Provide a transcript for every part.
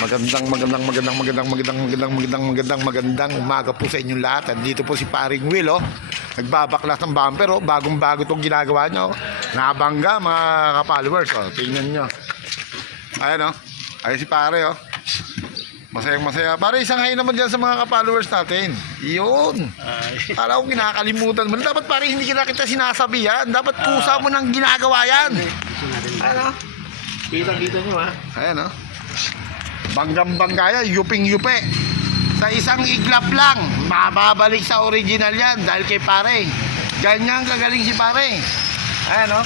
Magandang umaga po sa inyong lahat. Dito po si Paring Will, oh. Nagbabaklas ng bumper, oh. Bagong-bago itong ginagawa niya, oh. Nabangga, mga ka-followers, oh. Tingnan nyo. Ayan, oh. Ayan si pare, oh. Masayang-masaya. Pare, isang hay naman dyan sa mga ka-followers natin. Yun. Kala ko kinakalimutan mo. Dapat pare, hindi kita sinasabihan. Dapat kusa mo nang ginagawa yan. Ayan, oh. Kita-kita nyo, ha. Ayan, oh. Banggang-bangga yan, yuping-yupe. Sa isang iglap lang, mababalik sa original yan dahil kay pare. Ganyan kagaling si pare. Ayan, o.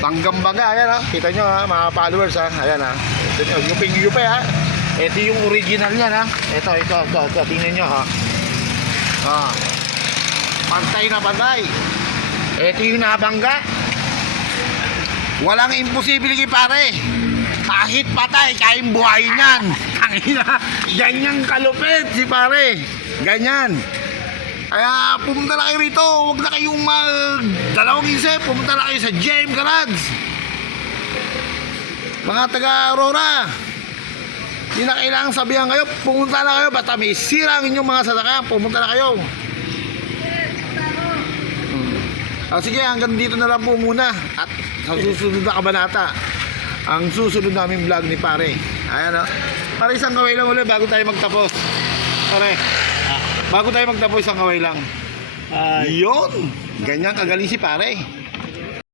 Banggang-bangga, ayan, o. Kita nyo, ha, mga followers, ha. Ayan, ha. Yuping-yupe, ha. Ito yung original yan, ha. Ito. Tingnan nyo, ha. Pantay na pantay. Ito yung nabangga. Walang imposible kay pare. Kahit patay, kain buhay niyan. Ganyan kalupit si pare. Ganyan. Kaya pumunta na kayo rito. Huwag na kayong dalawang isip. Pumunta na kayo sa JM Garage. Mga taga-Aurora, hindi na kailangan sabihan kayo. Pumunta na kayo. Basta may sira ang inyong mga sasakyan. Pumunta na kayo. Sige, hanggang dito na lang po muna. At sa susunod na kabanata, ang susunod namin vlog ni pare. Ayan, o. Pare, isang kaway lang ulit bago tayo magtapos. Pare, bago tayo magtapos, isang kaway lang. Yun. Ganyan kagaling si pare.